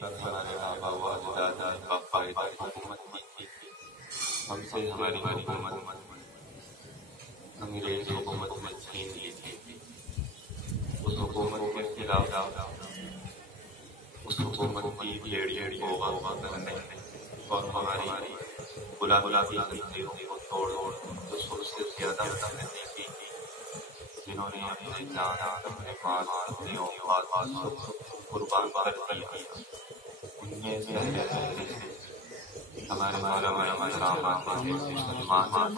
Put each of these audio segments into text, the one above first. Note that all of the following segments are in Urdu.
پر ہمارے آبا و اجداد نے باقاعدہ حکومت کی تھی. ہم سے ہماری حکومت انگریز حکومت نے چھین لی تھی. اس حکومت کے خلاف اس حکومت کی بھیڑیوں کو غلبہ کرنے اور ہماری غلامی کی زنجیروں کو توڑ تو سب سے زیادہ محنت کی، جنہوں نے اپنے جان، اپنے مال، اپنے اوقات قربان کر دیا. ان میں پہلے ہمارے علماء کرام آتے ہیں، مسلمان.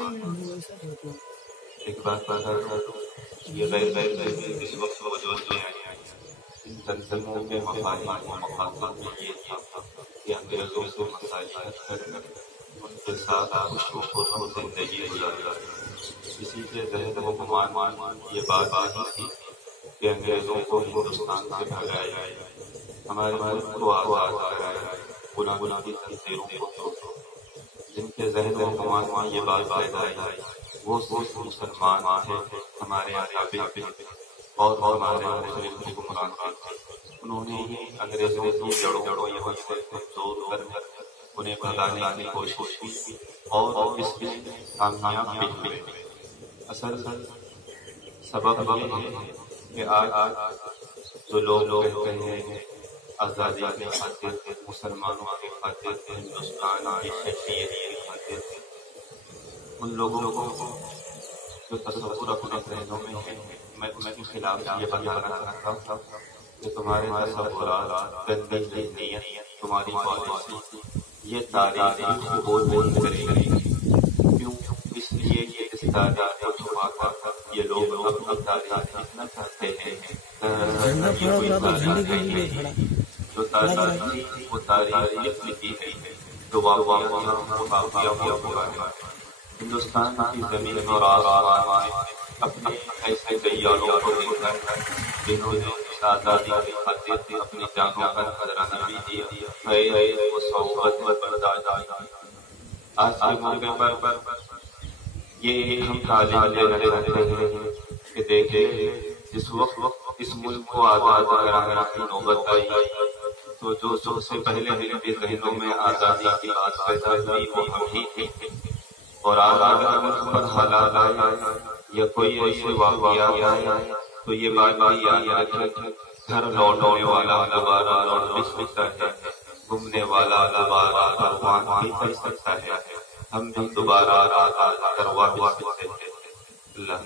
ایک بات بتا دوں، یہ غیر اس وقت وجود میں آئی. ان تنظیموں کے مفاہیم و مقاصد میں یہ تھا کہ انگریزوں سے مسائل حل کر ان کے ساتھ خوش و خرم زندگی گزارا. کسی کے ذہن و گمان یہ بات نہیں تھی کہ انگریزوں کو ہندوستان سے بھگایا جائے، ہمارے ملک کو آزاد کرایا، غلامی کی زنجیروں کو توڑا. جن کے ذہن و گمان یہ بات پیدا آئی وہ صرف مسلمان تھے، ہمارے اکابر اور ہمارے مختلف حکمران تھے. انہوں نے انگریزوں کی جڑوں کو یہاں سے دور کر انہیں بھگانے کی کوشش کی اور اس میں کامیاب بھی ہوئے. اصل سبب یہ ہے کہ آج جو لوگ کہتے ہیں آزادی کی خاطر، مسلمانوں کی خاطر، ہندوستان کی شہریت کی خاطر، ان لوگوں کو جو تصور اپنے ذہنوں میں ہے، میں اس کے خلاف یہ بتانا چاہتا ہوں کہ تمہارے تصورات، گندی نیت، تمہاری پالیسی یہ تاریخ قبول نہیں کرے گی. کیوں؟ اس لیے کہ اس تاریخ کو چھپا کر یہ لوگ اپنی تاریخ لکھنا چاہتے ہیں. جو تاریخ وہ تاریخ لکھی ہے، جو واقعہ ہوا ہے. ہندوستان کی زمین اور آسمان میں اپنے ایسے سیاروں کو دیکھا ہے جنہوں نے آزادی کی خاطر اپنی جانوں کا نذرانہ بھی دیا ہے. وہ صحبت برداشت. آج کے موقع پر یہ ہم تعلیم دینا چاہتے ہیں کہ دیکھیں جس وقت اس ملک کو آزاد کرانے کی نوبت آئی تو جو سب سے پہلے میرے ذہنوں میں آزادی کی بات پیدا ہوئی وہ ہم ہی تھے. اور آج اگر ملک پر حالات آئے یا کوئی ایسے واقعات آئے تو یہ بات بھی یاد رکھیں، گھر لوٹنے والا دوبارہ لوٹ بھی سکتا ہے، گھومنے والا دوبارہ پروان بھی کر سکتا ہے، ہم بھی دوبارہ کروا بھی سکتے ہیں. اللہ